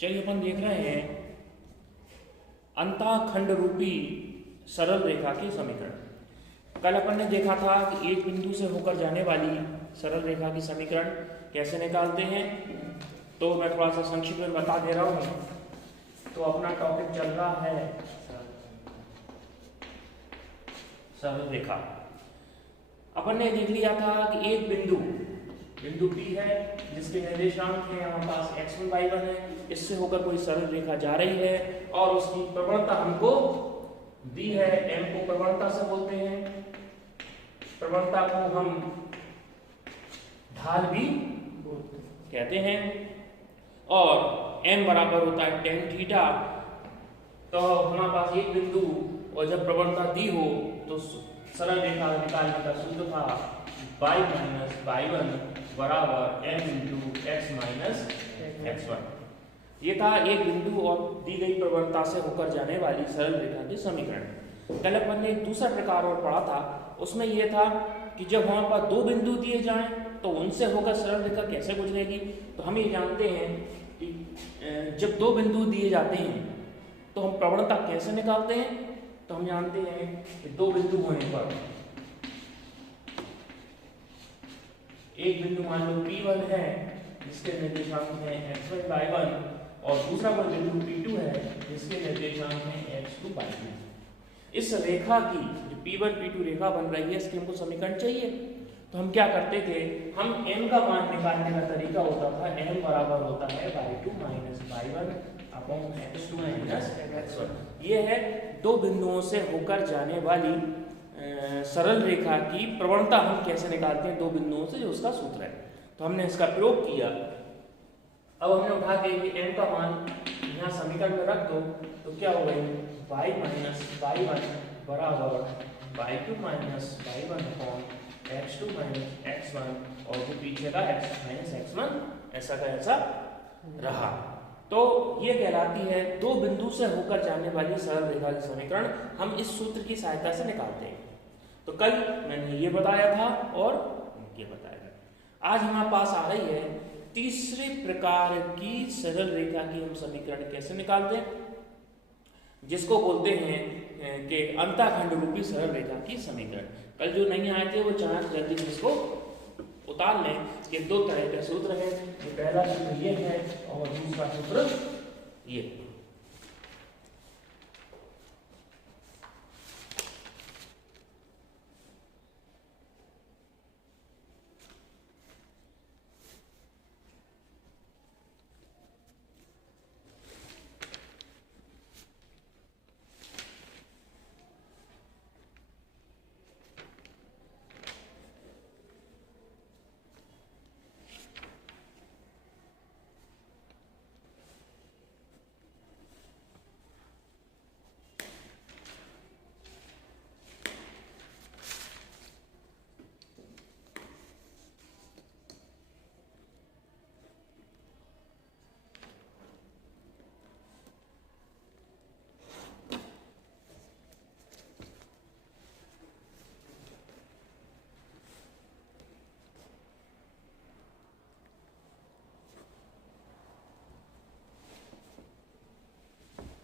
चलिए अपन देख रहे हैं अंतःखंड रूपी सरल रेखा के समीकरण। कल अपन ने देखा था कि एक बिंदु से होकर जाने वाली सरल रेखा की समीकरण कैसे निकालते हैं, तो मैं थोड़ा सा संक्षिप्त में बता दे रहा हूं। तो अपना टॉपिक चल रहा है सरल रेखा। अपन ने देख लिया था कि एक बिंदु P है जिसके निर्देशांक है हमारे पास x1 y1 है। इससे होकर कोई सरल रेखा जा रही है और उसकी प्रवणता हमको दी है। m को प्रवणता से बोलते हैं, प्रवणता को हम ढाल भी कहते हैं। और m बराबर होता है tan थीटा। तो हमारे पास एक बिंदु और जब प्रवणता दी हो तो सरल रेखा निकालने का सूत्र था y माइनस y1 बराबर m into x minus x1। ये था एक बिंदु और दी गई प्रवणता से होकर जाने वाली सरल रेखा के समीकरण। कल अपन ने एक दूसरा प्रकार और पढ़ा था, उसमें यह था कि जब हमारे पास दो बिंदु दिए जाएं तो उनसे होकर सरल रेखा कैसे गुजरेगी। तो हम ये जानते हैं कि जब दो बिंदु दिए जाते हैं तो हम प्रवणता कैसे निकालते हैं। तो हम जानते हैं कि दो बिंदु होने पर एक बिंदु मान लो P1 है जिसके निर्देशांक हैं x1 y1 और दूसरा कोई बिंदु P2 है जिसके निर्देशांक हैं x2 y2। इस रेखा की जो P1 P2 रेखा बन रही है इसके हमको समीकरण चाहिए। तो हम क्या करते थे, हम m का मान निकालने का तरीका होता था m बराबर होता है y2 minus y1 upon x2 minus x1। ये है दो बिंदुओं से होकर जाने वाली सरल रेखा की प्रवणता हम कैसे निकालते हैं दो बिंदुओं से, जो उसका सूत्र है। तो हमने इसका प्रयोग किया। अब हमने उठा के m का मान यहाँ समीकरण में रख दो तो क्या हो गई y माइनस y1 बराबर y2 minus y1 upon x2 minus x1 और जो पीछे का x माइनस x1 ऐसा का ऐसा रहा। तो ये कहलाती है दो बिंदु से होकर जाने वाली सरल रेखा की समीकरण हम इस सूत्र की सहायता से निकालते हैं। तो कल मैंने ये बताया था और ये बताया। आज हमारे पास आ रही है तीसरे प्रकार की सरल रेखा की हम समीकरण कैसे निकालते हैं, जिसको बोलते हैं कि अंतःखंड रूपी सरल रेखा की समीकरण। कल जो नहीं आए थे वो चाहे जल्दी से इसको उतार लें कि दो तरह के सूत्र हैं। पहला सूत्र ये है और दूसरा सूत्र ये।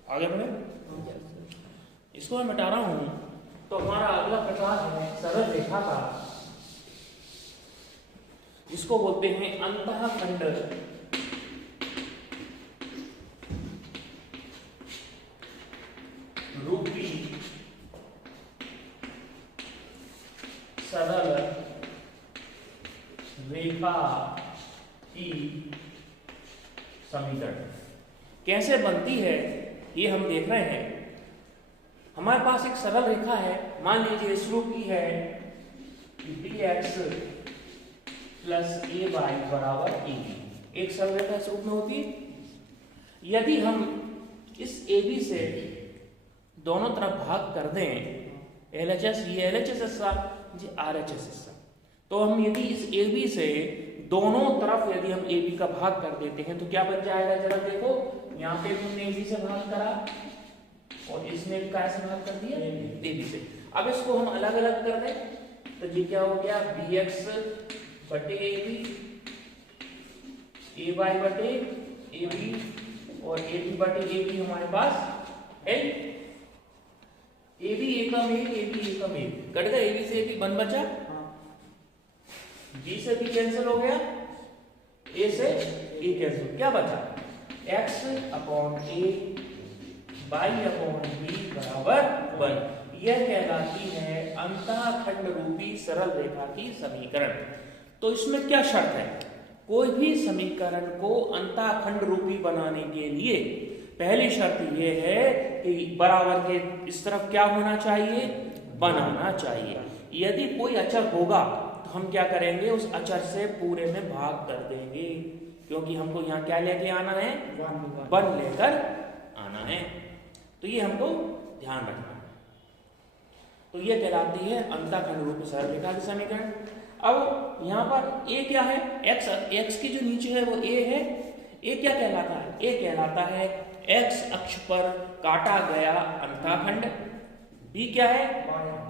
आगे बढ़े, इसको मैं मिटा रहा हूं। तो हमारा अगला प्रकार है सरल रेखा का, जिसको बोलते हैं अंतःखंड रूपी सरल रेखा की समीकरण कैसे बनती है ये हम देख रहे हैं। हमारे पास एक सरल रेखा है, मान लीजिए इस रूप की है dx प्लस ay बराबर ab। एक सरल रेखा इस रूप में होती है। यदि हम इस ab से दोनों तरफ भाग कर दें, LHS ये LHS हिस्सा ये RHS हिस्सा, तो हम यदि इस AB से दोनों तरफ यदि हम AB का भाग कर देते हैं तो क्या बन जाएगा, जरा देखो। यहाँ पे हमने AB से भाग करा और इसने भी कैसे भाग कर दिया AB से। अब इसको हम अलग अलग कर दें तो ये क्या हो गया bx बटे AB ay बटे AB और ए बी बटे ए बी हमारे पास है, ए बी एकम एक, ए बी एकम एक, कट गया ए बी से ए बी, 1 बचा, बी से बी कैंसिल हो गया, ए से ए कैंसिल, क्या बचा x upon A by upon B बराबर 1। यह कहलाती है अंतःखंड रूपी सरल रेखा की समीकरण। तो इसमें क्या शर्त है, कोई भी समीकरण को अंतःखंड रूपी बनाने के लिए पहली शर्त यह है कि बराबर के इस तरफ क्या होना चाहिए, बनाना चाहिए। यदि कोई अचर होगा तो हम क्या करेंगे, उस अचर से पूरे में भाग कर देंगे, क्योंकि हमको यहाँ क्या लेके आना है, 1 लेकर आना है। तो ये हमको ध्यान रखना है। तो ये कहलाती है अंतःखंड रूपी सरल रेखा की समीकरण। अब यहाँ पर ए क्या है, x की जो नीचे है वो ए है। ए क्या कहलाता है, ए कहलाता है x अक्ष पर काटा गया अंतःखंड, बी क्या है,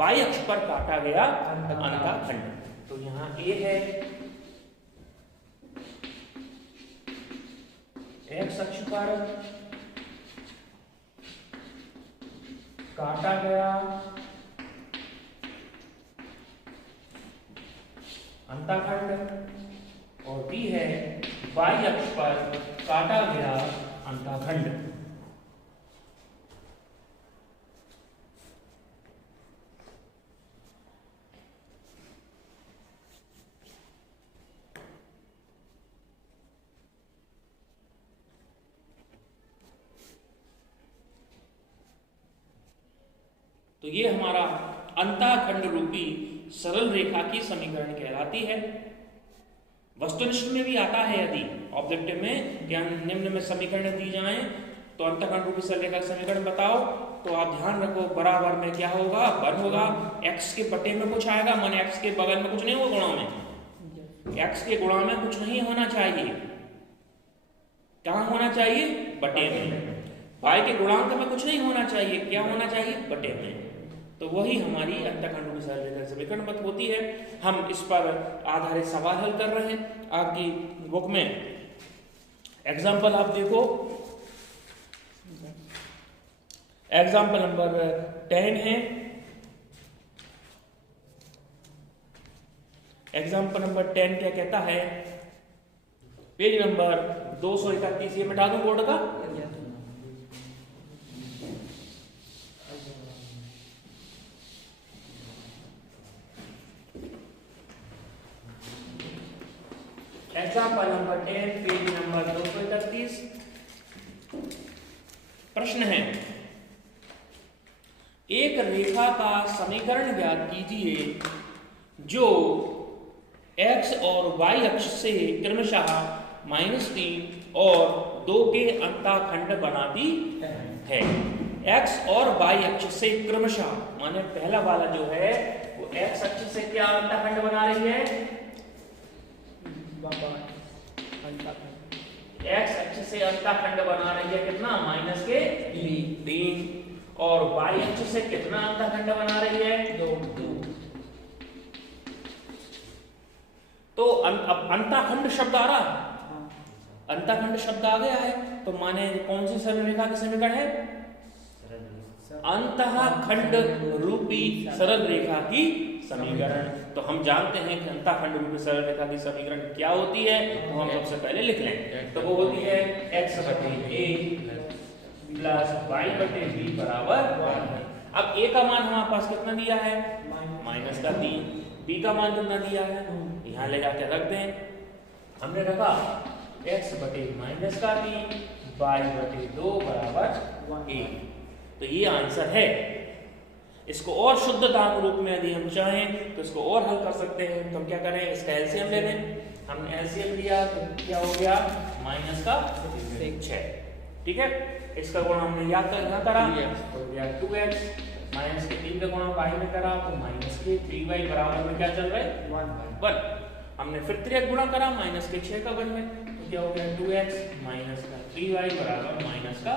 y अक्ष पर काटा गया अंतःखंड। तो यहाँ ए है x अक्ष पर काटा गया अंतःखंड और बी है y अक्ष पर काटा गया अंतःखंड। तो ये हमारा अंतःखंड रूपी सरल रेखा की समीकरण कहलाती है। वस्तुनिष्ठ में भी आता है, यदि ऑब्जेक्टिव में या निम्न में समीकरण दी जाएं तो अंतःखंड रूपी सरल रेखा का समीकरण बताओ, तो आप ध्यान रखो बराबर में क्या होगा, 1 होगा, x के बटे में कुछ आएगा, माने x के बगल में कुछ नहीं होगा, गुणा में x के गुणा में कुछ नहीं होना चाहिए, कहां होना चाहिए, बटे में। y के गुणांक में कुछ नहीं होना चाहिए, क्या होना चाहिए, बटे में। तो वही हमारी अंतःखंड रूपी सरल रेखा समीकरण मत होती है। हम इस पर आधारित सवाल हल कर रहे हैं। आपकी बुक में एग्जाम्पल आप देखो, एग्जाम्पल नंबर 10 है। एग्जाम्पल नंबर 10 क्या कहता है, पेज नंबर 231, ये मिटा दूं बोर्ड का, एग्जाम्पल नंबर 10 पेज नंबर 231। प्रश्न है, एक रेखा का समीकरण ज्ञात कीजिए जो x और y अक्ष से क्रमशः -3 और 2 के अंतःखंड बनाती है। x और y अक्ष से क्रमशः माने पहला वाला जो है वो x अक्ष से क्या अंतःखंड बना रही है, x अक्ष से अंतःखंड बना रही है कितना, -3, और y अक्ष से कितना अंतःखंड बना रही है, 2। तो अब अंतःखंड शब्द आ रहा, अंतःखंड शब्द आ गया है, तो माने कौन सी सरल रेखा की समीकरण है, अंतःखंड रूपी सरल रेखा की समीकरण। तो हम जानते हैं कि अंतःखंड रूपी सरल रेखा की समीकरण क्या होती है, तो हम सबसे पहले लिख लें। तो वो होती है x बटे a प्लस y बटे b बराबर 1। अब a का मान हमारे पास कितना दिया है, -3, b का मान कितना दिया है, यहाँ ले जाके रख दें, हमने रखा x बटे -3 y बटे 2 बराबर 1। तो ये आंसर है। इसको और शुद्धतात्मक रूप में यदि हम चाहें तो इसको और हल कर सकते हैं। तो हम क्या करें, इसका एलसीएम ले लें। हमने एलसीएम लिया तो क्या हो गया, -6, ठीक है। इसका गुणा हमने यहाँ करा तो गया 2x, -3 का गुणा y में करा तो -3y बराबर में क्या चल रहा है, 1। हमने फिर 3 गुणा करा -6 का 1 में, तो क्या हो गया 2x -3y बराबर -6।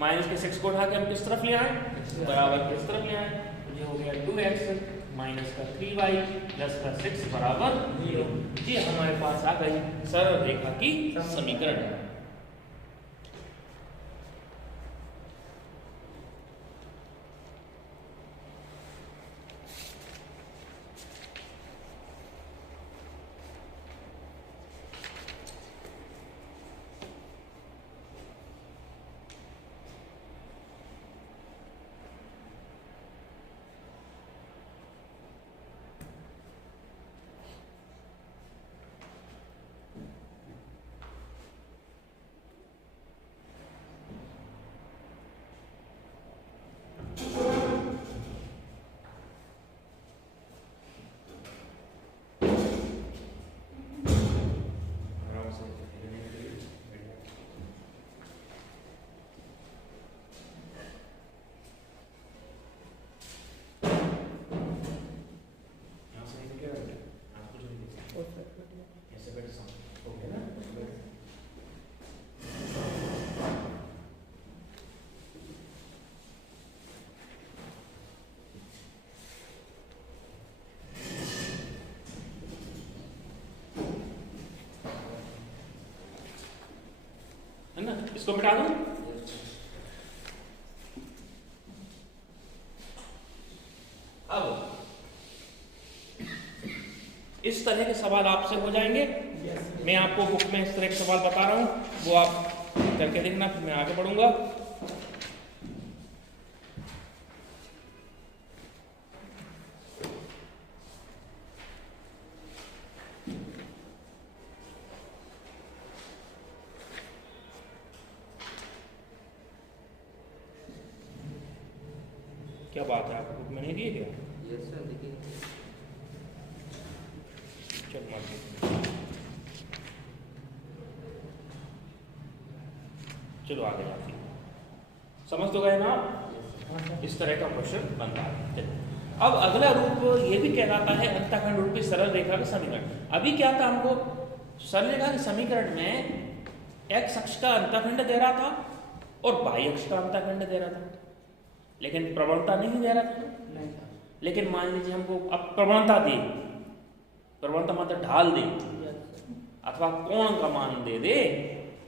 -6 को उठा के हम किस तरफ ले आए, बराबर किस तरफ ले आए, तो ये हो गया 2x -3y + 6 बराबर 0। ये हमारे पास आ गई सरल रेखा की समीकरण। ऐसे बैठ सा हो गया ना। है ना, इसको मिटा दूं। अब इस तरह के सवाल आपसे हो जाएंगे। मैं आपको बुक में इस तरह के सवाल बता रहा हूं, वो आप करके देखना, फिर मैं आगे बढ़ूंगा। क्या बात है, आपको बुक में नहीं दिए क्या? यस सर, देखिए। चलो आगे जाते हैं। समझ तो गए ना? इस तरह का क्वेश्चन बनता है। अब अगला रूप ये भी कहलाता है अंतःखंड रूपी सरल रेखा का समीकरण। अभी क्या था, हमको सरल रेखा के समीकरण में एक्स अक्ष का अंतःखंड दे रहा था और वाई अक्ष का अंतःखंड दे रहा था, लेकिन प्रवणता नहीं दे रहा था। लेकिन मान लीजिए हमको अब प्रवणता दे, प्रवणता मतलब ढाल दे अथवा कोण का मान दे दे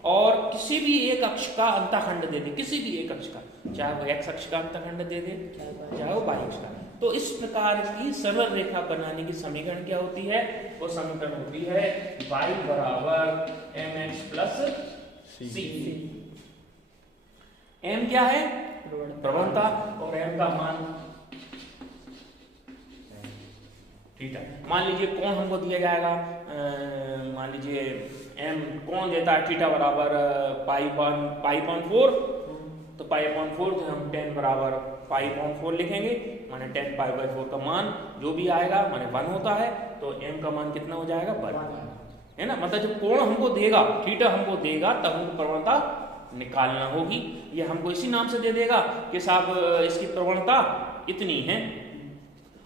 और किसी भी एक अक्ष का अंतःखंड दे दे, किसी भी एक अक्ष का, चाहे वो एक्स अक्ष का अंतःखंड दे दे चाहे वो वाई अक्ष का। तो इस प्रकार की सरल रेखा बनाने की समीकरण क्या होती है? वो समीकरण होती है y बराबर mx प्लस c। m क्या है? प्रवणता, और m का मान थीटा। मान लीजिए कोण हमको दिया जाएगा, मान लीजिए m कोण देता है थीटा बराबर पाई/4, तो पाई/4 तो हम 10 बराबर पाई/4 लिखेंगे, माने 10 पाई/4 का मान जो भी आएगा माने 1 होता है, तो m का मान कितना हो जाएगा? 1, है ना। मतलब जब कोण हमको देगा, थीटा हमको देगा, तब हमको प्रवणता निकालना होगी। ये हमको इसी नाम से दे देगा कि साहब इसकी प्रवणता इतनी है।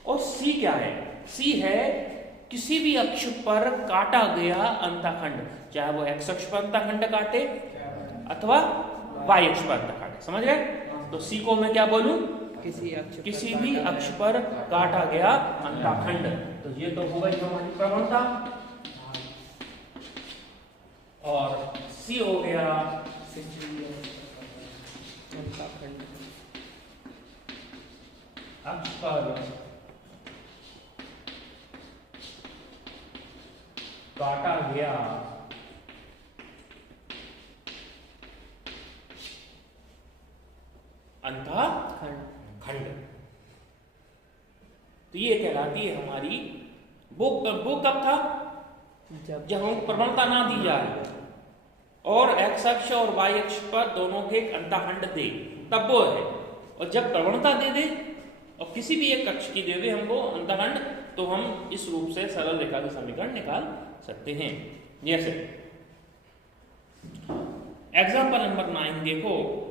और c क्या है? c है किसी भी अक्ष पर काटा गया अंतःखंड, चाहे वो x अक्ष पर अंतःखंड काटे अथवा y अक्ष पर अंतःखंड काटे। समझ गए? तो c को मैं क्या बोलूं? किसी भी अक्ष पर काटा गया अंतःखंड। तो ये तो हो गई हमारी प्रवणता, और c हो गया अक्ष पर काटा गया अंतःखंड। तो ये कहलाती है हमारी वो कब था? जब हम प्रवणता ना दी जाए और x अक्ष और y अक्ष पर दोनों के अंतःखंड दे, तब वो है। और जब प्रवणता दे दे और किसी भी एक अक्ष की दे दे हमको अंतःखंड, तो हम इस रूप से सरल रेखा का समीकरण निकाल सकते हैं। जैसे एग्जाम्पल नंबर 9 देखो।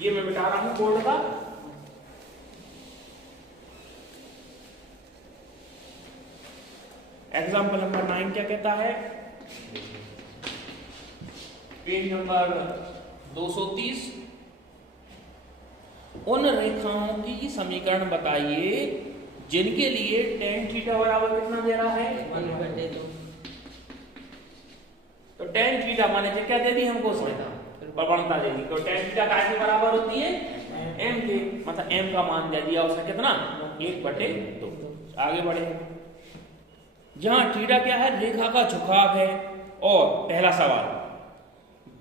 ये मैं मिटा रहा हूं बोर्ड का। एग्जाम्पल नंबर 9 क्या कहता है? Page number 230। उन रेखाओं की समीकरण बताइए जिनके लिए tan थीटा बराबर कितना दे रहा है? 1/2। तो tan थीटा माने क्या दे दी हमको? उसमें प्रवणता दे दी। तो tan थीटा किसके बराबर होती है? m के। मतलब m का मान दे दिया उसने कितना? 1/2। आगे बढ़े। जहां थीटा क्या है? रेखा का झुकाव है। और पहला सवाल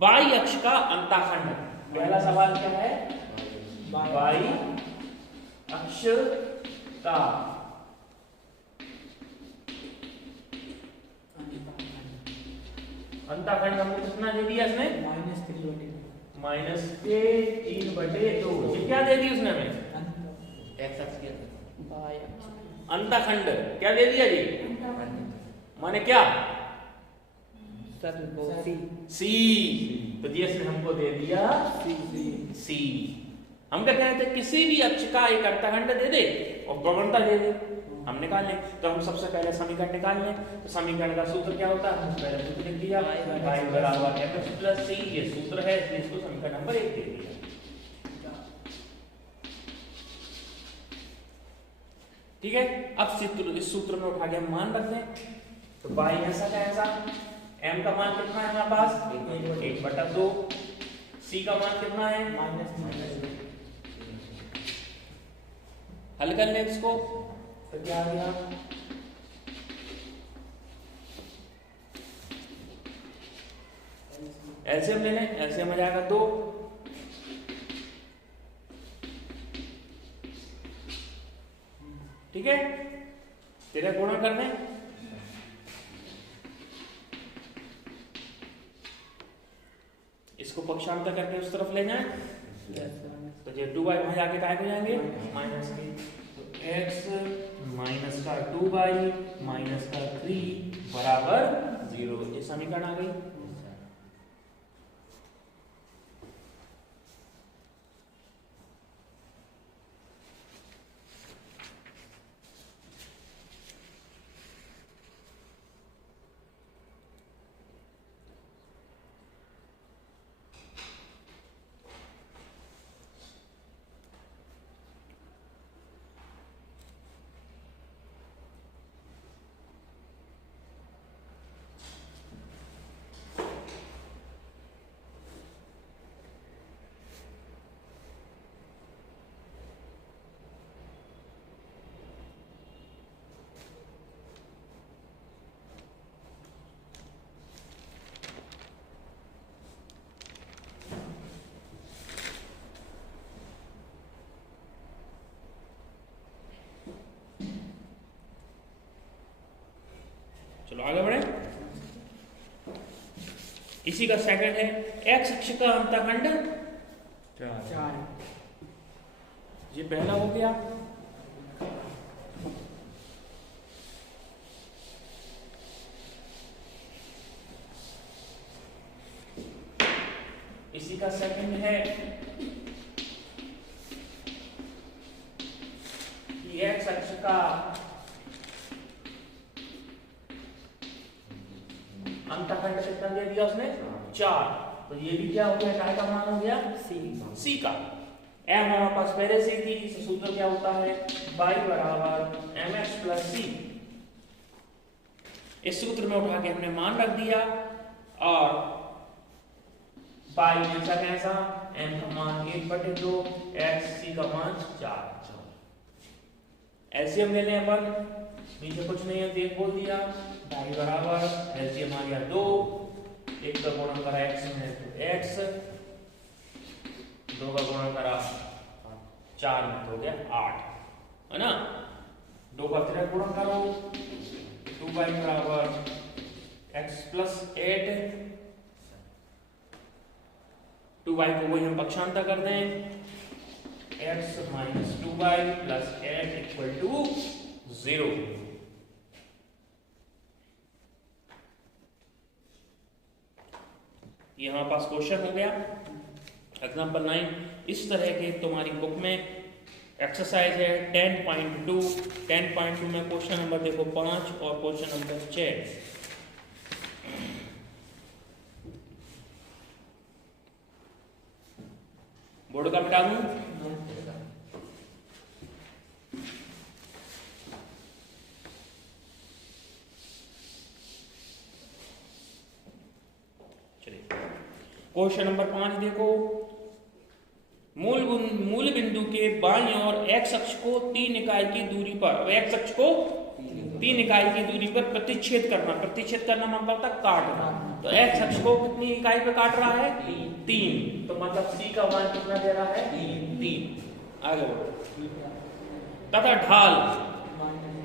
y अक्ष का अंतःखंड। पहला सवाल क्या है? y अक्ष का अंतःखंड हमको कितना दे दिया इसने? -3/2। ये क्या दे दी उसने हमें? एक्स अक्ष के अंतःखंड क्या दे दिया जी? माने क्या? सर वो सी सी। तो जी इसने हमको दे दिया सी। हम क्या कहते हैं किसी भी अक्ष का एक अर्थखंड दे दे और प्रवणता दे दे, हम निकाल लें। तो हम सबसे पहले समीकरण निकाल लें। तो समीकरण का सूत्र क्या होता है, हम पहले सूत्र लिख दिया, y बराबर mx प्लस c, ये सूत्र है, इसलिए इसको समीकरण नंबर 1 दे दिया। ठीक है, अब इस सूत्र में उठा के हम मान रख लें। तो y ऐसा का ऐसा, m का मान कितना है हमारे पास 1/2, c का मान कितना है -। हल कर लें इसको, तो क्या आ गया, एलसीएम ले लें, एलसीएम आ जाएगा 2, ठीक है, तेरा गुणा कर दें। इसको पक्षांतर करके उस तरफ ले जाएं, तो ये 2y वहां जाके काय हो जाएंगे माइनस के, तो x माइनस का 2y माइनस का 3 बराबर 0। ये समीकरण आ गई। चलो आगे बढ़े। इसी का सेकंड है एक्स अक्ष का अंतखंड 4। ये पहला हो गया। इसी का सेकंड है कि एक्स अक्ष का अंतखंड कितना दे दिया उसने 4। तो ये भी क्या हो गया, काय का मान हो गया सी का। m हमारे पास पहले से थी, इसका सूत्र क्या होता है y बराबर mx प्लस सी। इस सूत्र में उठा के हमने मान रख दिया और y कैसा कैसा, m का मान 1/2, x c का मान 4। एलसीएम ले लें अपन, नीचे कुछ नहीं है, देख बोल दिया y बराबर एलसीएम आ गया 2, 1 का गुणा करा x में तो x, 2 का गुणा करा 4 में तो हो गया 8, है ना। 2 का 3 गुणा करो, 2y बराबर x प्लस 8, 2y को वही हम पक्षांतर कर दें, x minus 2y plus 8 equal to 0। ये हमारे पास क्वेश्चन हो गया एग्जाम्पल 9। इस तरह के तुम्हारी बुक में एक्सरसाइज है 10.2। 10.2 में क्वेश्चन नंबर देखो 5 और क्वेश्चन नंबर 6। बोर्ड का मिटा दूं, क्वेश्चन नंबर 5 देखो, मूल बिंदु के बाईं ओर x अक्ष को 3 इकाई की दूरी पर, x अक्ष को 3 इकाई की दूरी पर प्रतिच्छेद करना। प्रतिच्छेद करना मतलब था काटना। तो x अक्ष को कितनी इकाई पे काट रहा है 3, तो मतलब c का मान कितना दे रहा है 3। आगे बढ़ो। तथा ढाल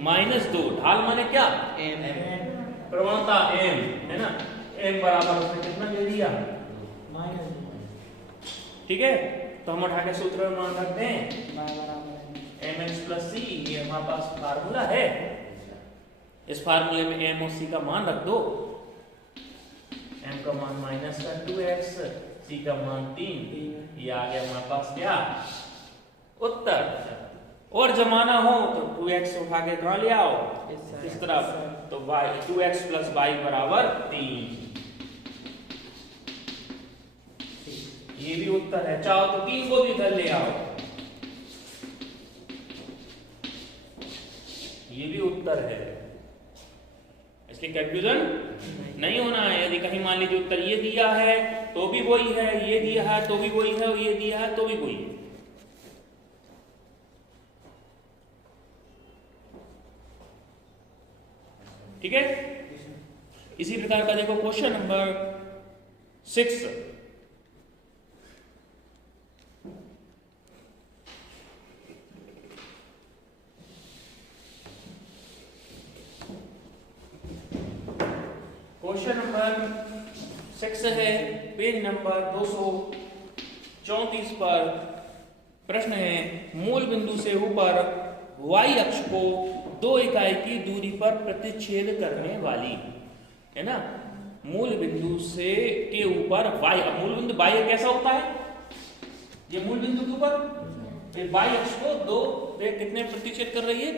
-2, ढाल माने क्या m, प्रवणता m है ना, m बराबर उसने कितना दे दिया, ठीक है। तो हम उठा के सूत्र में मान रखते हैं mx प्लस सी, ये हमारे पास फार्मूला है। इस फार्मूले में m और c का मान रख दो। m का मान माइनस का 2x, c का मान 3, ये आ गया हमारे पास क्या उत्तर। और जमाना हो तो 2x उठा के कहाँ ले आओ इस तरफ, तो y 2x + y बराबर 3, ये भी उत्तर है। चाहो तो 3 को भी इधर ले आओ, ये भी उत्तर है, इसलिए कंफ्यूजन नहीं होना है। यदि कहीं मान लीजिए उत्तर ये दिया है तो भी वही है, ये दिया है तो भी वही है, और ये दिया है तो भी वही है। ठीक है, इसी प्रकार का देखो क्वेश्चन नंबर 6। क्वेश्चन नंबर 6 है पेज नंबर 234 पर। प्रश्न है मूल बिंदु से ऊपर y अक्ष को 2 इकाई की दूरी पर प्रतिच्छेद करने वाली, है ना, मूल बिंदु से के ऊपर y, अब मूल बिंदु y कैसा होता है, ये मूल बिंदु के ऊपर y अक्ष को 2 कितने प्रतिच्छेद कर रही है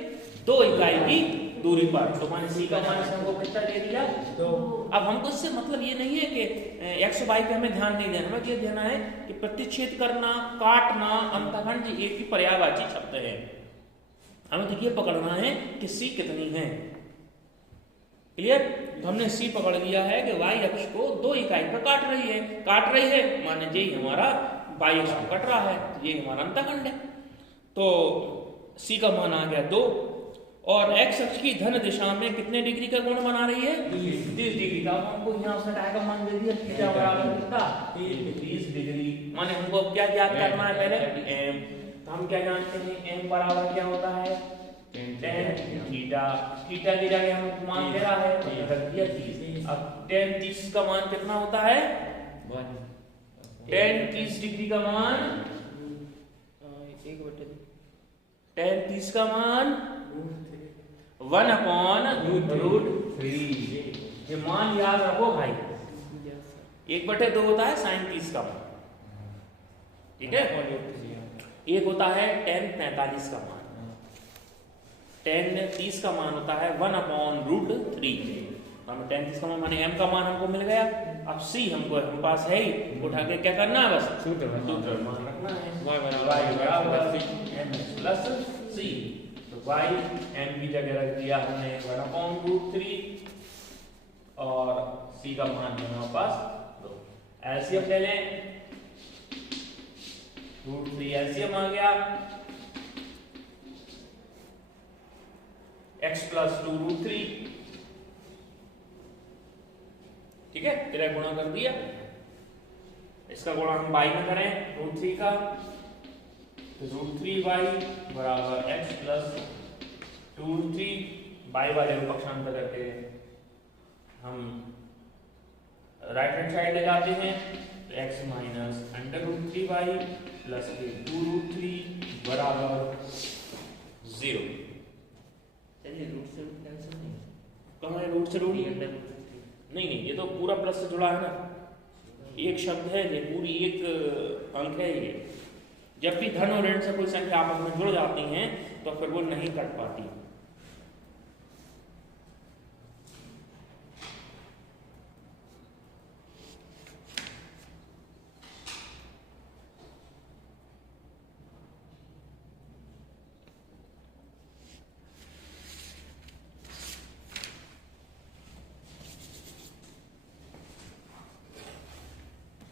2 इकाई की दूरी पर, तो माने c का मान हमको कितना दे दिया 2। अब हमको इससे मतलब ये नहीं है कि x y पे हमें ध्यान नहीं देना, हमें ये देना है कि प्रतिच्छेद करना, काटना, अंतःखंड एक ही पर्यायवाची शब्द है। हमें तो ये पकड़ना है कि c कितनी है। क्लियर, तो हमने c पकड़ लिया है कि y अक्ष को 2 इकाई पर काट रही है, माने यही हमारा y अक्ष को कट रहा है, ये हमारा अंतःखंड है। तो c का मान आ गया 2, और x अक्ष की धन दिशा में कितने डिग्री का कोण बना रही है 30 डिग्री का। हमको यहाँ से का मान दे दिया थीटा बराबर कितना 30 डिग्री, माने हमको अब क्या ज्ञात करना है पहले m, तो हम क्या जानते हैं m बराबर क्या होता है tan थीटा, थीटा की जगह हमको मान दे रहा है तो रख दिया 30। अब tan 30 का मान कितना होता है 1, tan 30 डिग्री का मान 1/tan 30 का मान 1/√3। ये मान याद रखो भाई, 1/2 होता है sin 30 का मान, ठीक है। एक होता है tan 45 का मान, tan 30 का मान होता है 1/√3। हमें tan 30 का मान माने m का मान हमको मिल गया। अब c हमको हमारे पास है ही, उठा के क्या करना है बस सूत्र मान रखना है, y बराबर m + c। y m की जगह रख दिया हमने 1/√3 और c का मान हमारे पास 2। एलसीएम ले लें, √3 एलसीएम आ गया, x + 2√3, ठीक है, तेरा गुणा कर दिया। इसका गुणा हम y में करें √3 का, तो √3y बराबर x + 2√3, y वाले को पक्षांतर करके हम राइट हैंड साइड ले जाते हैं, तो x - √3y + 2√3 बराबर 0। चलिए रूट से रूट कैंसिल नहीं, कहाँ है रूट से रूट, नहीं, ये तो पूरा प्लस से जुड़ा है ना, एक शब्द है ये, पूरी एक अंक है ये। जब भी धन और ऋण से कोई संख्या आपस में जुड़ जाती हैं तो फिर वो नहीं कट पाती।